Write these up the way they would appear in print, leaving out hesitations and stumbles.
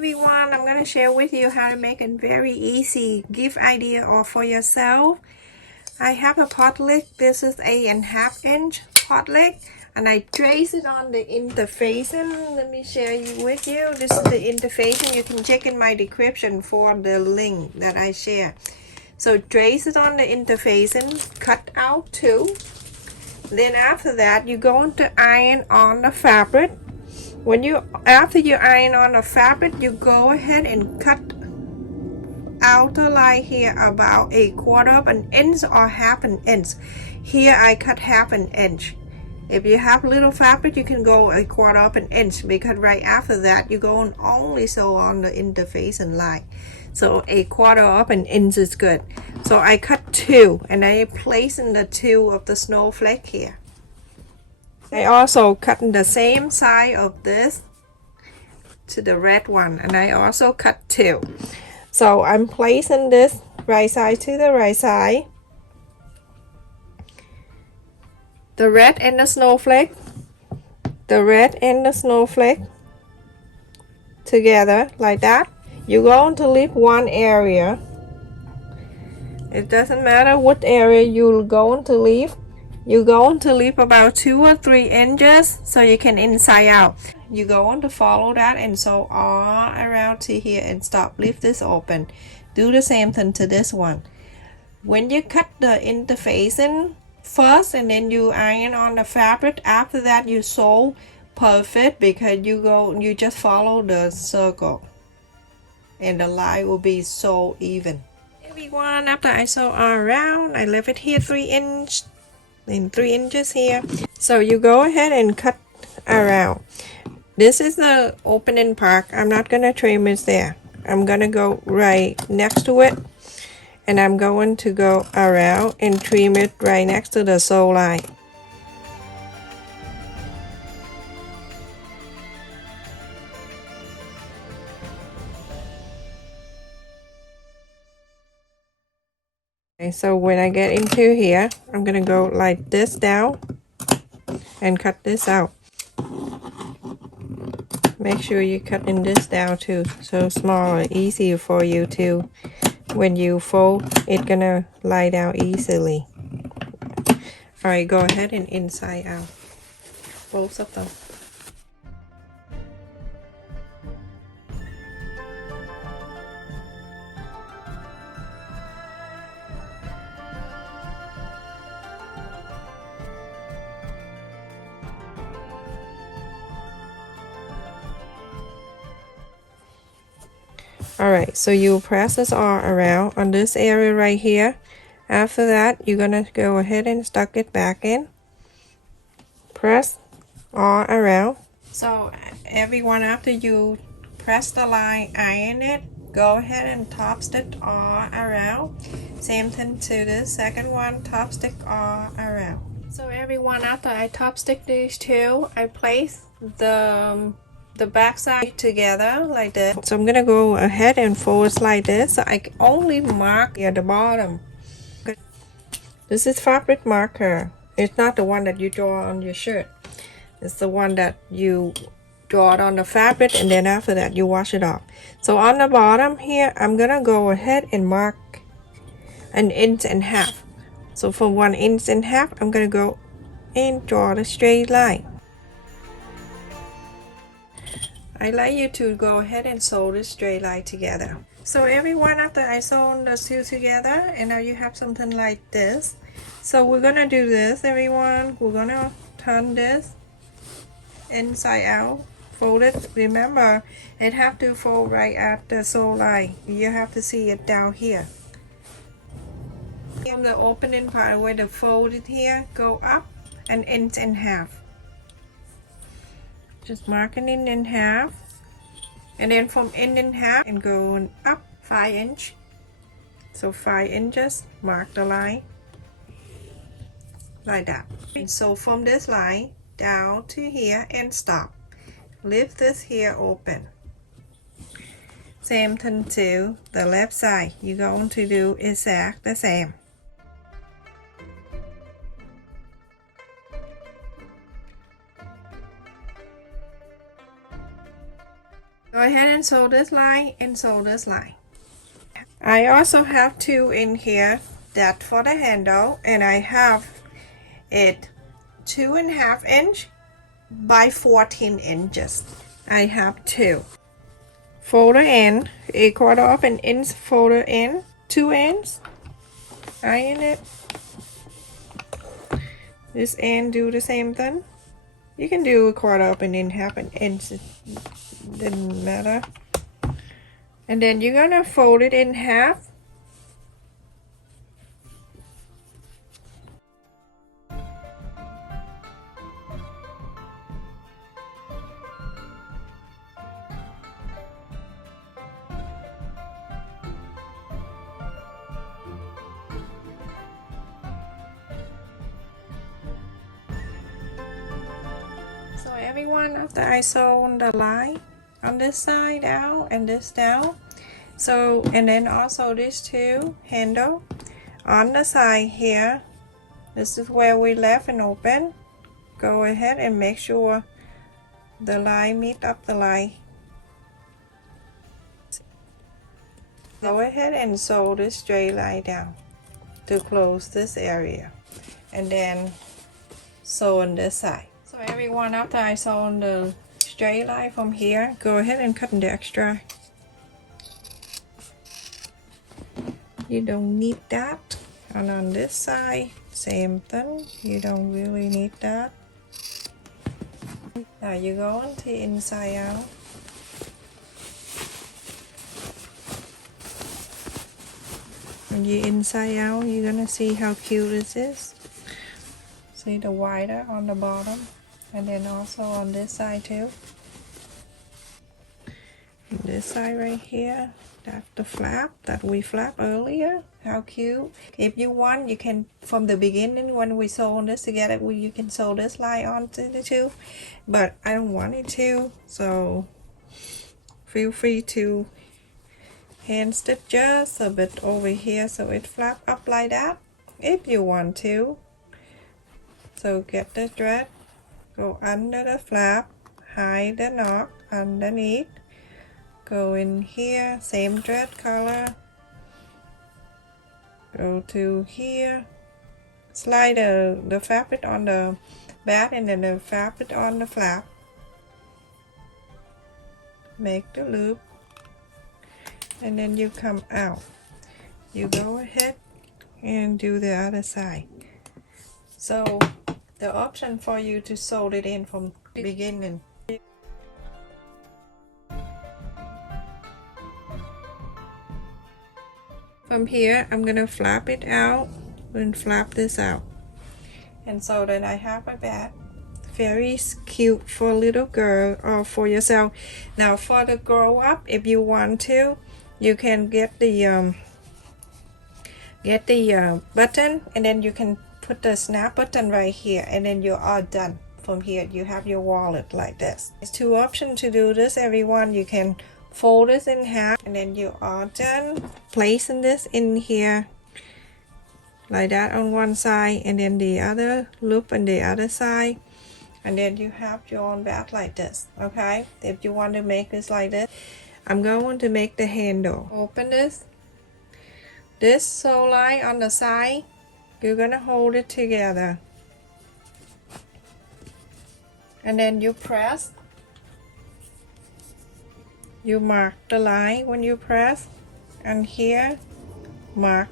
everyone, I'm going to share with you how to make a very easy gift idea or for yourself. I have a pot lid. This is a 1/2 inch pot lid, and I trace it on the interfacing. Let me share with you. This is the interfacing. You can check in my description for the link that I share. So trace it on the interfacing, cut out 2. Then after that, you're going to iron on the fabric. After you iron on the fabric, you go ahead and cut outer line here about 1/4 of an inch or 1/2 inch. Here I cut 1/2 inch. If you have little fabric, you can go 1/4 of an inch, because right after that you're going only sew on the interfacing line. So 1/4 of an inch is good. So I cut 2, and I place in the 2 of the snowflake here. I also cut in the same side of this to the red one, and I also cut 2. So I'm placing this right side to the right side, the red and the snowflake, together like that. You're going to leave one area. It doesn't matter what area you're going to leave. You're going to leave about 2 or 3 inches so you can inside out. You're going to follow that and sew all around to here and stop. Leave this open. Do the same thing to this one. When you cut the interfacing first and then you iron on the fabric, after that you sew perfect, because you just follow the circle and the line will be so even. Everyone, after I sew all around, I leave it here 3 inches and 3 inches here. So you go ahead and cut around. This is the opening part. I'm not gonna trim it there. I'm gonna go right next to it, and I'm going to go around and trim it right next to the sew line. Okay, so when I get into here, I'm gonna go like this down and cut this out. Make sure you cut in this down too, so smaller, easier for you to, when you fold, it's gonna lie down easily. Alright, go ahead and inside out, both of them. Alright, so you press this all around on this area right here. After that, you're gonna go ahead and stuck it back in. Press all around. So everyone, after you press the line, iron it, go ahead and top stitch all around. Same thing to the second one, top stitch all around. So everyone, after I top stitch these 2, I place the back side together like this. So I'm gonna go ahead and fold like this, so I only mark at the bottom. This is fabric marker. It's not the one that you draw on your shirt. It's the one that you draw it on the fabric, and then after that you wash it off. So on the bottom here, I'm gonna go ahead and mark 1.5 inches. So for 1.5 inches, I'm gonna go and draw the straight line. I like you to go ahead and sew the straight line together. So everyone, after I sew the 2 together, and now you have something like this. So we're gonna do this, everyone. We're gonna turn this inside out, fold it. Remember, it have to fold right at the sew line. You have to see it down here. From the opening part where the fold it here, go up 1.5 inches. Just marking it in half, and then from 1.5 inches and going up 5 inches. So 5 inches, mark the line like that. And so from this line down to here and stop. Leave this here open. Same thing to the left side. You're going to do exact the same. Go Go ahead and sew this line and sew this line. I also have two in here, that for the handle, and I have it 2.5 inch by 14 inches. I have two. Fold it in, 1/4 of an inch, fold it in, 2 ends, iron it. This end do the same thing. You can do 1/4 of an inch, 1/2 an inch, it doesn't matter. And then you're gonna fold it in half. So everyone, after I sew the line on this side out and this down, so and then also these two handle on the side here, this is where we left and open. Go ahead and make sure the line meet up the line. Go ahead and sew this straight line down to close this area, and then sew on this side. So everyone, after I sew on the straight line from here, go ahead and cut the extra. You don't need that. And on this side, same thing. You don't really need that. Now you go on to inside out. When you inside out, you're gonna see how cute this is. See the wider on the bottom, and then also on this side too. And this side right here, that's the flap that we flap earlier. How cute. If you want, you can, from the beginning when we sew this together, you can sew this line onto the two, but I don't want it to, so feel free to hand stitch just a bit over here so it flap up like that if you want to. So get the thread, go under the flap, hide the knot underneath, go in here, same thread color, go to here, slide the fabric on the back and then the fabric on the flap, make the loop, and then you come out. You go ahead and do the other side. So the option for you to sew it in from the beginning. From here, I'm gonna flap it out and flap this out. And so then I have a bag. Very cute for a little girl or for yourself. Now for the grow up, if you want to, you can get the button, and then you can put the snap button right here, and then you're all done. From here you have your wallet like this. There's two options to do this, everyone. You can fold this in half, and then you are done placing this in here like that on one side, and then the other loop on the other side, and then you have your own bag like this. Okay, if you want to make this like this, I'm going to make the handle. Open this sew line on the side, you're gonna hold it together, and then you press. You mark the line when you press, and here mark.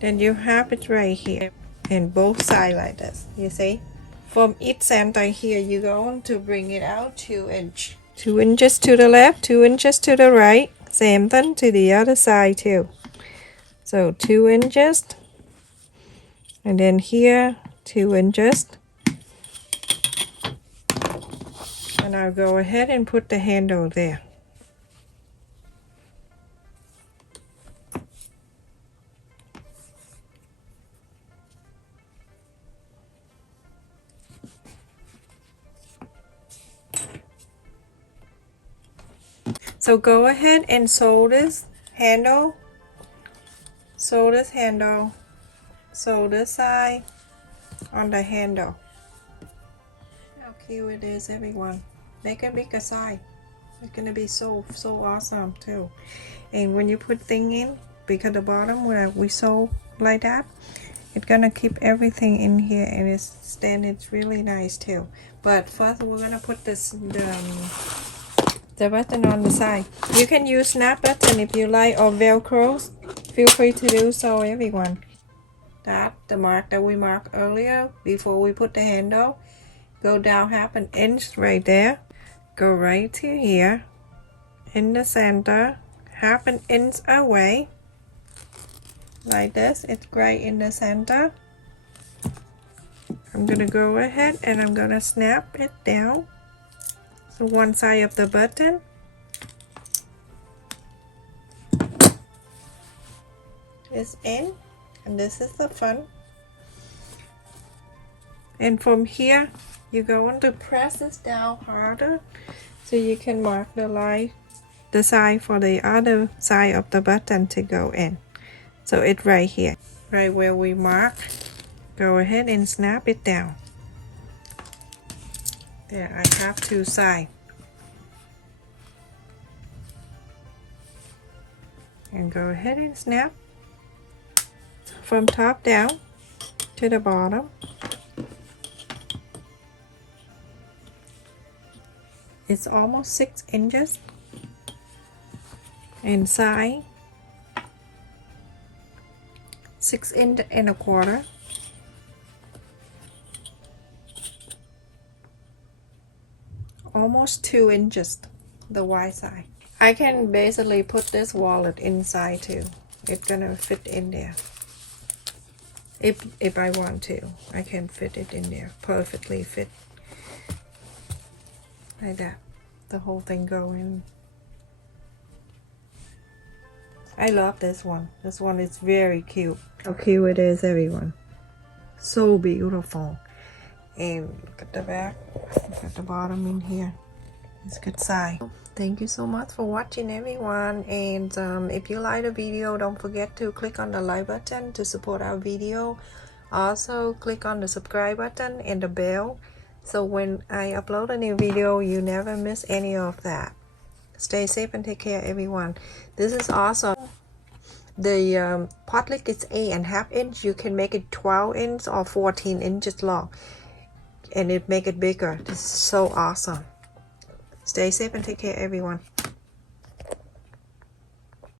Then you have it right here, and both sides like this. You see, from each center here, you're going to bring it out 2 inches. 2 inches to the left, 2 inches to the right. Same thing to the other side too. So 2 inches, and then here 2 inches. And I'll go ahead and put the handle there. So go ahead and sew this handle, sew this handle, sew this side on the handle. How cute it is, everyone. make a bigger size. It's gonna be so awesome too. And when you put thing in, because the bottom where we sew like that, it's gonna keep everything in here, and it's really nice too. But first we're gonna put the button on the side. You can use snap button if you like, or velcro. Feel free to do so, everyone. That the mark that we marked earlier before we put the handle, go down 1/2 inch right there, go right to here in the center, 1/2 inch away like this. It's right in the center. I'm gonna go ahead and I'm gonna snap it down. So one side of the button is in, and this is the front. And from here you're going to press this down harder so you can mark the line, the side for the other side of the button to go in. So it's right here, right where we mark. Go ahead and snap it down. There, I have 2 sides. And go ahead and snap from top down to the bottom. It's almost 6 inches. And side 6 and a quarter. Almost 2 inches, the wide side. I can basically put this wallet inside too. It's gonna fit in there. If I want to, I can fit it in there. Perfectly fit. Like that. The whole thing go in. I love this one. This one is very cute. How cute it is, everyone. So beautiful. And look at the back. Look at the bottom in here. It's good size. Thank you so much for watching, everyone. And if you like the video, don't forget to click on the like button to support our video. Also click on the subscribe button and the bell, so when I upload a new video you never miss any of that. Stay safe and take care, everyone. This is awesome. The potlick is 8.5 inch. You can make it 12 inch or 14 inches long, and it make it bigger. This is so awesome. Stay safe and take care, everyone.